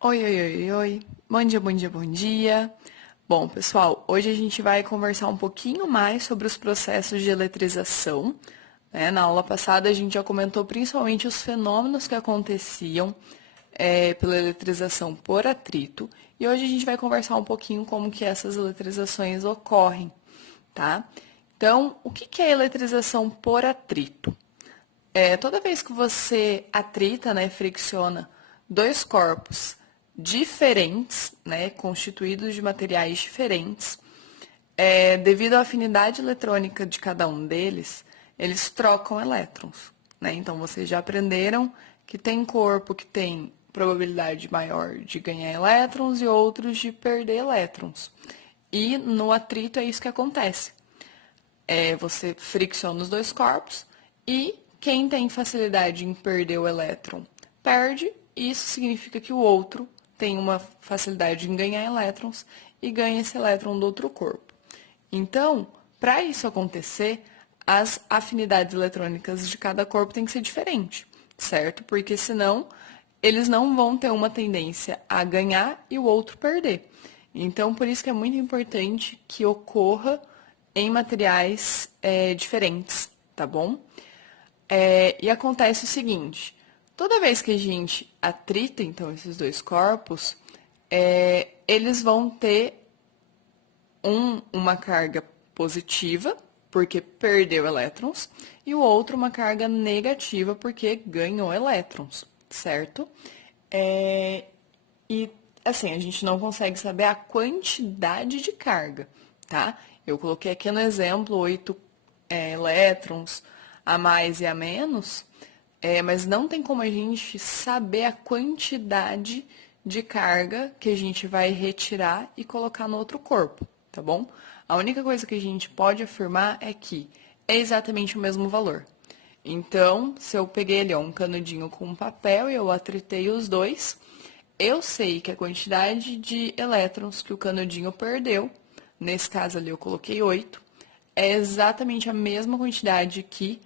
Oi, oi, oi, oi. Bom dia, bom dia, bom dia. Bom, pessoal, hoje a gente vai conversar um pouquinho mais sobre os processos de eletrização, né? Na aula passada a gente já comentou principalmente os fenômenos que aconteciam pela eletrização por atrito, e hoje a gente vai conversar um pouquinho como que essas eletrizações ocorrem, tá? Então, o que que é eletrização por atrito? Toda vez que você atrita, né, fricciona dois corpos diferentes, né, constituídos de materiais diferentes, devido à afinidade eletrônica de cada um deles, eles trocam elétrons, né? Então, vocês já aprenderam que tem corpo que tem probabilidade maior de ganhar elétrons e outros de perder elétrons. E no atrito é isso que acontece. Você fricciona os dois corpos e quem tem facilidade em perder o elétron perde, e isso significa que o outro tem uma facilidade em ganhar elétrons e ganha esse elétron do outro corpo. Então, para isso acontecer, as afinidades eletrônicas de cada corpo têm que ser diferentes, certo? Porque senão eles não vão ter uma tendência a ganhar e o outro perder. Então, por isso que é muito importante que ocorra em materiais diferentes, tá bom? E acontece o seguinte: toda vez que a gente atrita, então, esses dois corpos, eles vão ter uma carga positiva, porque perdeu elétrons, e o outro uma carga negativa, porque ganhou elétrons, certo? E, assim, a gente não consegue saber a quantidade de carga, tá? Eu coloquei aqui no exemplo 8 elétrons a mais e a menos, mas não tem como a gente saber a quantidade de carga que a gente vai retirar e colocar no outro corpo, tá bom? A única coisa que a gente pode afirmar é que é exatamente o mesmo valor. Então, se eu peguei ali um canudinho com um papel e eu atritei os dois, eu sei que a quantidade de elétrons que o canudinho perdeu, nesse caso ali eu coloquei 8, é exatamente a mesma quantidade que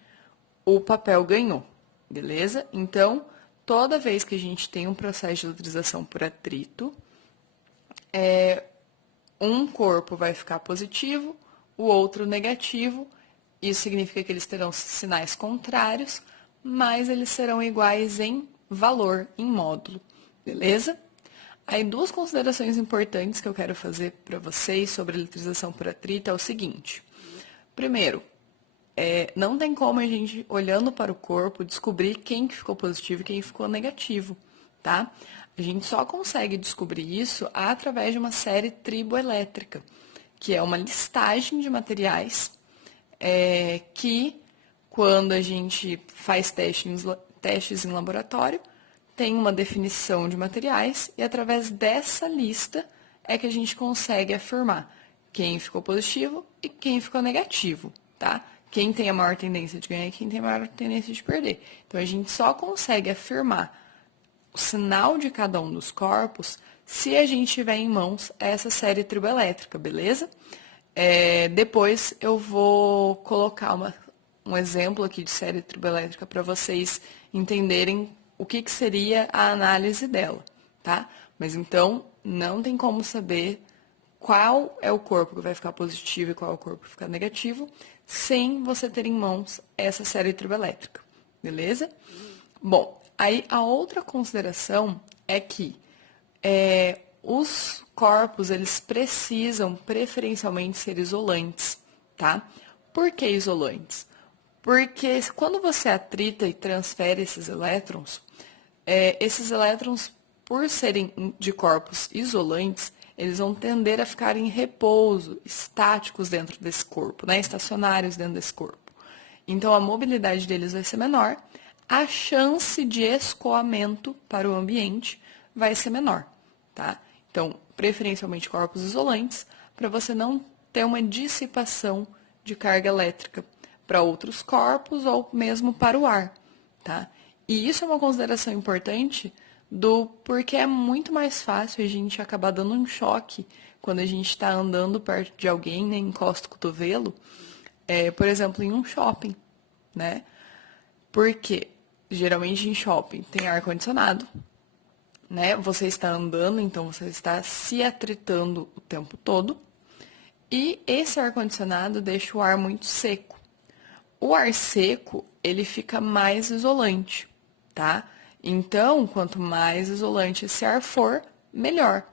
o papel ganhou, beleza? Então, toda vez que a gente tem um processo de eletrização por atrito, um corpo vai ficar positivo, o outro negativo. Isso significa que eles terão sinais contrários, mas eles serão iguais em valor, em módulo, beleza? Aí, duas considerações importantes que eu quero fazer para vocês sobre eletrização por atrito é o seguinte. Primeiro, não tem como a gente, olhando para o corpo, descobrir quem que ficou positivo e quem ficou negativo, tá? A gente só consegue descobrir isso através de uma série triboelétrica, que é uma listagem de materiais que, quando a gente faz testes em laboratório, tem uma definição de materiais e, através dessa lista, é que a gente consegue afirmar quem ficou positivo e quem ficou negativo, tá? Quem tem a maior tendência de ganhar e quem tem a maior tendência de perder. Então, a gente só consegue afirmar o sinal de cada um dos corpos se a gente tiver em mãos essa série triboelétrica, beleza? Depois eu vou colocar um exemplo aqui de série triboelétrica para vocês entenderem o que seria a análise dela, tá? Mas então, não tem como saber qual é o corpo que vai ficar positivo e qual é o corpo que vai ficar negativo, sem você ter em mãos essa série triboelétrica, beleza? Bom, aí a outra consideração é que os corpos, eles precisam preferencialmente ser isolantes, tá? Por que isolantes? Porque quando você atrita e transfere esses elétrons, por serem de corpos isolantes, eles vão tender a ficar em repouso, estáticos dentro desse corpo, né? Estacionários dentro desse corpo. Então, a mobilidade deles vai ser menor, a chance de escoamento para o ambiente vai ser menor, tá? Então, preferencialmente corpos isolantes, para você não ter uma dissipação de carga elétrica para outros corpos ou mesmo para o ar, tá? E isso é uma consideração importante porque é muito mais fácil a gente acabar dando um choque quando a gente está andando perto de alguém, né, encosta o cotovelo, por exemplo, em um shopping, né? Porque geralmente em shopping tem ar-condicionado, né? Você está andando, então você está se atritando o tempo todo. E esse ar-condicionado deixa o ar muito seco. O ar seco, ele fica mais isolante, tá? Então, quanto mais isolante esse ar for, melhor.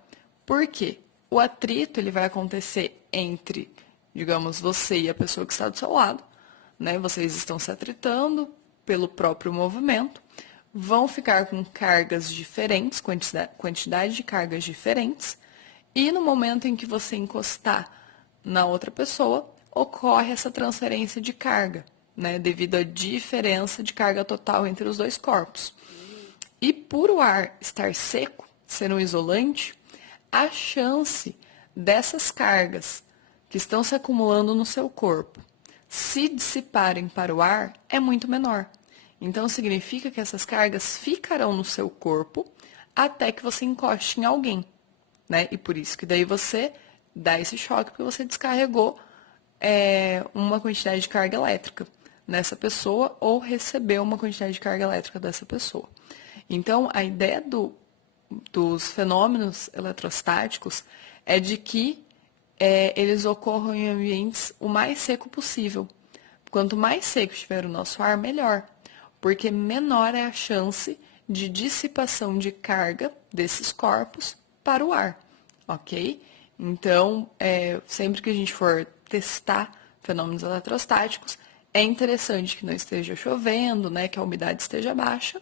Por quê? O atrito, ele vai acontecer entre, digamos, você e a pessoa que está do seu lado, né? Vocês estão se atritando pelo próprio movimento, vão ficar com cargas diferentes, quantidade de cargas diferentes, e no momento em que você encostar na outra pessoa, ocorre essa transferência de carga, né, devido à diferença de carga total entre os dois corpos. E por o ar estar seco, ser um isolante, a chance dessas cargas que estão se acumulando no seu corpo se dissiparem para o ar é muito menor. Então significa que essas cargas ficarão no seu corpo até que você encoste em alguém, né? E por isso que daí você dá esse choque, porque você descarregou uma quantidade de carga elétrica nessa pessoa ou recebeu uma quantidade de carga elétrica dessa pessoa. Então, a ideia dos fenômenos eletrostáticos é de que eles ocorram em ambientes o mais seco possível. Quanto mais seco estiver o nosso ar, melhor, porque menor é a chance de dissipação de carga desses corpos para o ar, ok? Então, sempre que a gente for testar fenômenos eletrostáticos, é interessante que não esteja chovendo, né, que a umidade esteja baixa,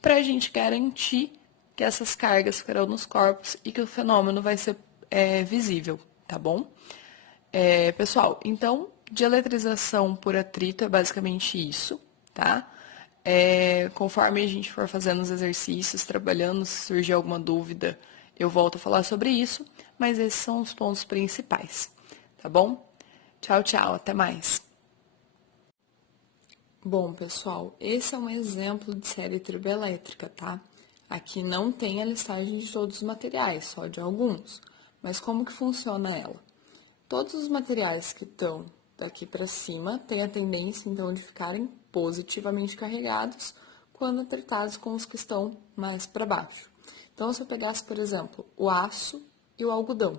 para a gente garantir que essas cargas ficarão nos corpos e que o fenômeno vai ser visível, tá bom? Pessoal, então, de eletrização por atrito é basicamente isso, tá? Conforme a gente for fazendo os exercícios, trabalhando, se surgir alguma dúvida, eu volto a falar sobre isso, mas esses são os pontos principais, tá bom? Tchau, tchau, até mais. Bom, pessoal, esse é um exemplo de série triboelétrica, tá? Aqui não tem a listagem de todos os materiais, só de alguns. Mas como que funciona ela? Todos os materiais que estão daqui para cima têm a tendência, então, de ficarem positivamente carregados quando atritados com os que estão mais para baixo. Então, se eu pegasse, por exemplo, o aço e o algodão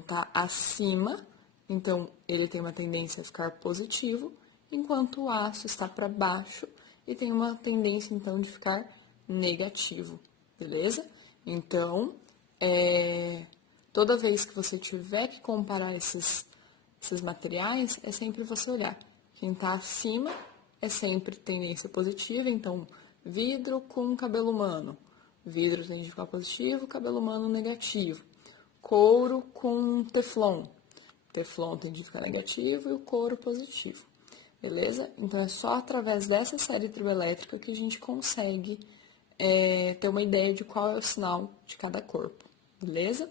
está acima, então ele tem uma tendência a ficar positivo, enquanto o aço está para baixo e tem uma tendência, então, de ficar negativo, beleza? Então, toda vez que você tiver que comparar esses materiais, é sempre você olhar. Quem está acima é sempre tendência positiva, então, vidro com cabelo humano. Vidro tende a ficar positivo, cabelo humano negativo. Couro com teflon. Teflon tende a ficar negativo e o couro positivo. Beleza? Então, é só através dessa série triboelétrica que a gente consegue ter uma ideia de qual é o sinal de cada corpo. Beleza?